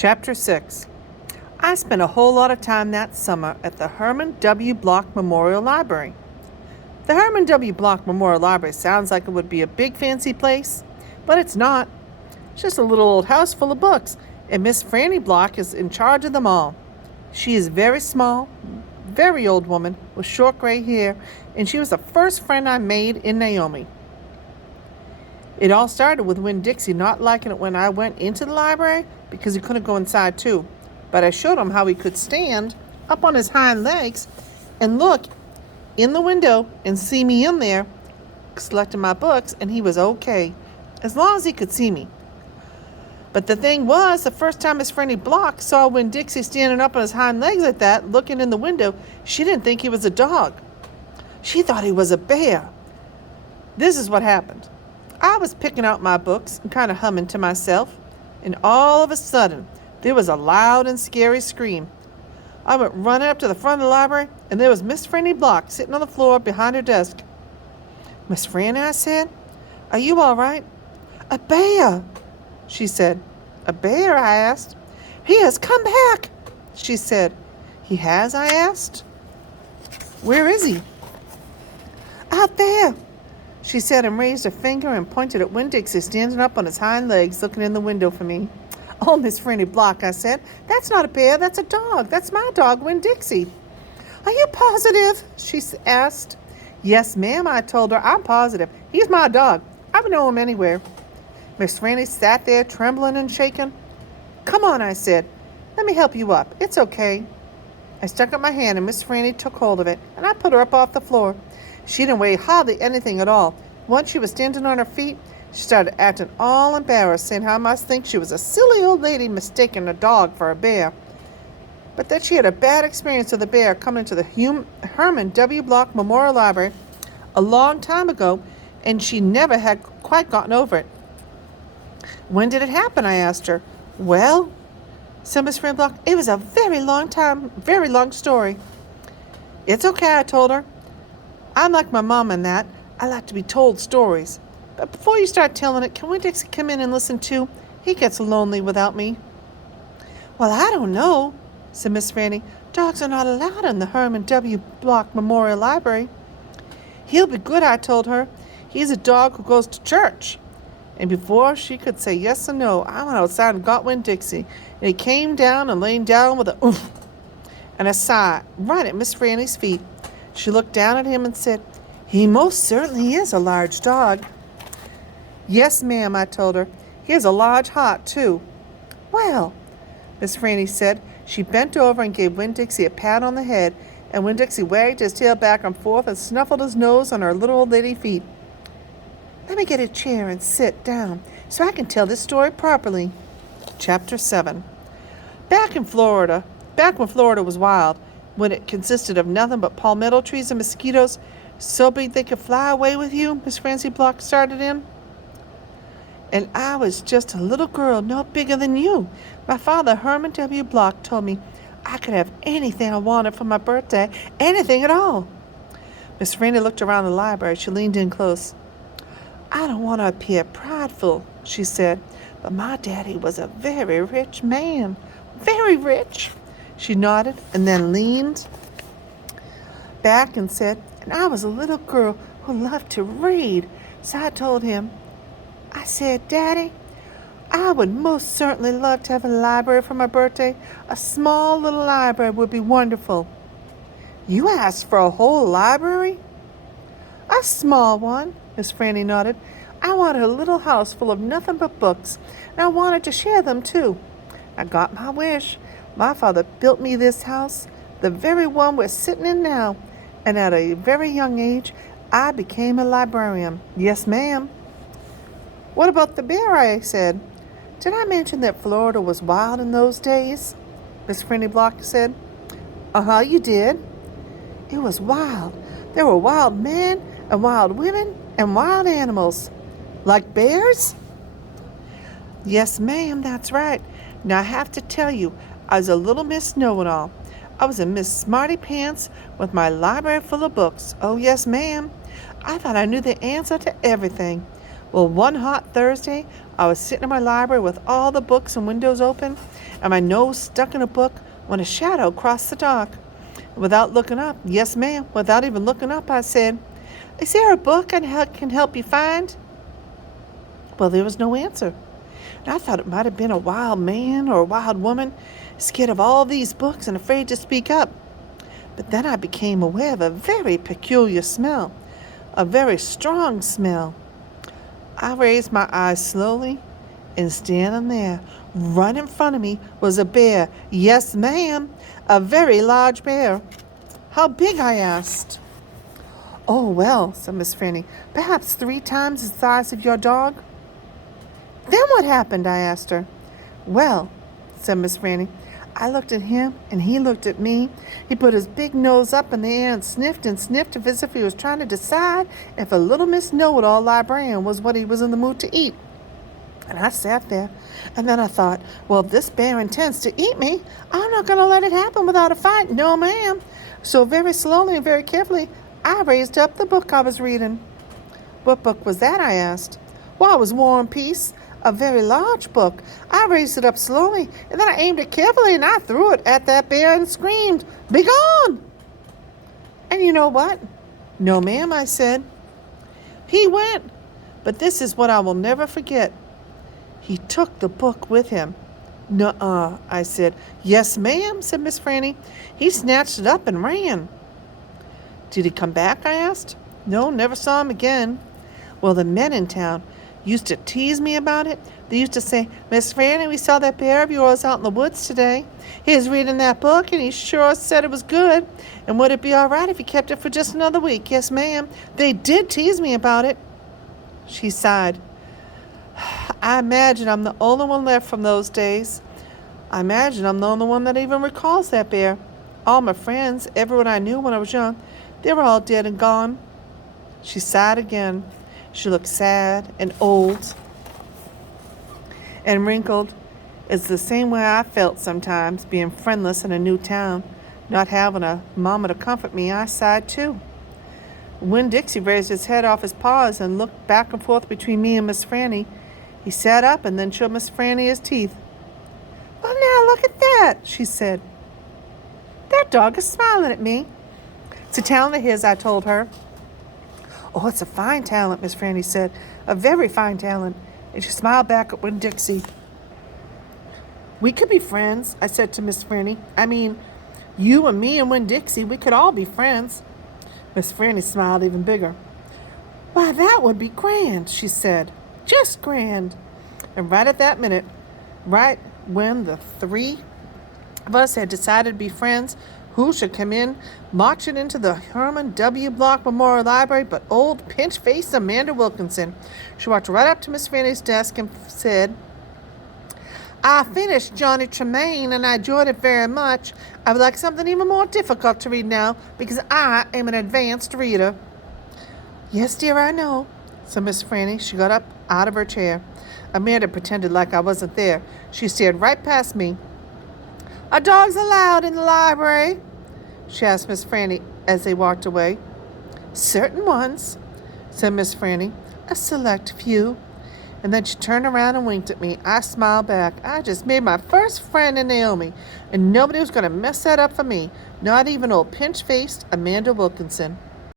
Chapter 6. I spent a whole lot of time that summer at the Herman W. Block Memorial Library. The Herman W. Block Memorial Library sounds like it would be a big fancy place, but it's not. It's just a little old house full of books, and Miss Franny Block is in charge of them all. She is very small, very old woman with short gray hair, and she was the first friend I made in Naomi. It all started with Winn Dixie not liking it when I went into the library because he couldn't go inside too. But I showed him how he could stand up on his hind legs and look in the window and see me in there selecting my books, and he was okay as long as he could see me. But the thing was, the first time Miss Franny Block saw Winn Dixie standing up on his hind legs like that, looking in the window, she didn't think he was a dog. She thought he was a bear. This is what happened. I was picking out my books and kind of humming to myself, and all of a sudden, there was a loud and scary scream. I went running up to the front of the library, and there was Miss Franny Block sitting on the floor behind her desk. "Miss Franny," I said, "are you all right?" "A bear," she said. "A bear?" I asked. "He has come back," she said. "He has?" I asked. "Where is he?" "Out there," she said, and raised her finger and pointed at Winn Dixie standing up on his hind legs looking in the window for me. "Oh, Miss Franny Block," I said, "that's not a bear, that's a dog. That's my dog, Winn Dixie." "Are you positive?" she asked. "Yes, ma'am," I told her. "I'm positive. He's my dog. I would know him anywhere." Miss Franny sat there trembling and shaking. "Come on," I said. "Let me help you up. It's okay." I stuck up my hand and Miss Franny took hold of it, and I put her up off the floor. She didn't weigh hardly anything at all. Once she was standing on her feet, she started acting all embarrassed, saying how I must think she was a silly old lady mistaking a dog for a bear. But that she had a bad experience with a bear coming to the Herman W. Block Memorial Library a long time ago, and she never had quite gotten over it. "When did it happen?" I asked her. "Well," said Miss Franny Block, "it was a very long story." "It's okay," I told her. "I'm like my mom in that. I like to be told stories. But before you start telling it, can Winn Dixie come in and listen too? He gets lonely without me." "Well, I don't know," said Miss Franny. "Dogs are not allowed in the Herman W. Block Memorial Library." "He'll be good," I told her. "He's a dog who goes to church." And before she could say yes or no, I went outside and got Winn Dixie, and he came down and lay down with a oomph and a sigh right at Miss Franny's feet. She looked down at him and said, "He most certainly is a large dog." "Yes, ma'am," I told her. "He has a large heart, too." "Well," Miss Franny said. She bent over and gave Winn Dixie a pat on the head, and Winn Dixie wagged his tail back and forth and snuffled his nose on her little old lady feet. "Let me get a chair and sit down so I can tell this story properly." Chapter 7. Back when Florida was wild, when it consisted of nothing but palmetto trees and mosquitoes so big they could fly away with you, Miss Franny Block started in. "And I was just a little girl, no bigger than you. My father, Herman W. Block, told me I could have anything I wanted for my birthday, anything at all." Miss Franny looked around the library. She leaned in close. "I don't want to appear prideful," she said, "but my daddy was a very rich man. Very rich." She nodded and then leaned back and said, "And I was a little girl who loved to read. So I told him, I said, 'Daddy, I would most certainly love to have a library for my birthday. A small little library would be wonderful.'" "You asked for a whole library?" "A small one," Miss Franny nodded. "I wanted a little house full of nothing but books, and I wanted to share them too. I got my wish. My father built me this house, the very one we're sitting in now, and at a very young age, I became a librarian." "Yes, ma'am." "What about the bear?" I said. "Did I mention that Florida was wild in those days?" Miss Franny Block said. "Uh-huh, you did." "It was wild. There were wild men and wild women and wild animals." "Like bears?" "Yes, ma'am, that's right. Now I have to tell you, I was a little Miss Know-it-all. I was a Miss Smarty Pants with my library full of books. Oh, yes, ma'am. I thought I knew the answer to everything. Well, one hot Thursday, I was sitting in my library with all the books and windows open, and my nose stuck in a book when a shadow crossed the dock. Without looking up, yes, ma'am, without even looking up, I said, "Is there a book I can help you find?" Well, there was no answer. And I thought it might have been a wild man or a wild woman, scared of all these books and afraid to speak up. But then I became aware of a very peculiar smell, a very strong smell. I raised my eyes slowly, and standing there, right in front of me, was a bear. Yes, ma'am, a very large bear. "How big?" I asked. "Oh, well," said Miss Franny, "perhaps 3 times the size of your dog." "Then what happened?" I asked her. "Well," said Miss Franny, "I looked at him, and he looked at me. He put his big nose up in the air and sniffed as if he was trying to decide if a little Miss Know-It-all librarian was what he was in the mood to eat. And I sat there, and then I thought, well, if this bear intends to eat me, I'm not going to let it happen without a fight. No, ma'am." So very slowly and very carefully, I raised up the book I was reading. "What book was that?" I asked. "Well, it was War and Peace, a very large book. I raised it up slowly, and then I aimed it carefully, and I threw it at that bear and screamed, 'Begone!' And you know what?" "No, ma'am," I said. "He went, but this is what I will never forget. He took the book with him." "Nuh-uh," I said. "Yes, ma'am," said Miss Franny. "He snatched it up and ran." "Did he come back?" I asked. "No, never saw him again." Well, the men in town used to tease me about it. They used to say, "Miss Franny, we saw that bear of yours out in the woods today. He was reading that book, and he sure said it was good. And would it be all right if he kept it for just another week?" "Yes, ma'am." They did tease me about it. She sighed. "I imagine I'm the only one left from those days. I imagine I'm the only one that even recalls that bear. All my friends, everyone I knew when I was young, they were all dead and gone." She sighed again. She looked sad and old and wrinkled. It's the same way I felt sometimes, being friendless in a new town, not having a mama to comfort me. I sighed too. When Dixie raised his head off his paws and looked back and forth between me and Miss Franny, he sat up and then showed Miss Franny his teeth. "Well, now look at that," she said. "That dog is smiling at me." "It's a talent of his," I told her. "Oh, it's a fine talent," Miss Franny said. "A very fine talent." And she smiled back at Winn Dixie. "We could be friends," I said to Miss Franny. "I mean, you and me and Winn Dixie, we could all be friends." Miss Franny smiled even bigger. "Why, that would be grand," she said. "Just grand." And right at that minute, right when the 3 of us had decided to be friends, who should come in, marching into the Herman W. Block Memorial Library but old pinch-faced Amanda Wilkinson. She walked right up to Miss Franny's desk and said, "I finished Johnny Tremaine, and I enjoyed it very much. I would like something even more difficult to read now, because I am an advanced reader." "Yes, dear, I know," said Miss Franny. She got up out of her chair. Amanda pretended like I wasn't there. She stared right past me. "Are dogs allowed in the library?" she asked Miss Franny as they walked away. "Certain ones," said Miss Franny. "A select few." And then she turned around and winked at me. I smiled back. I just made my first friend in Naomi, and nobody was going to mess that up for me, not even old pinch-faced Amanda Wilkinson.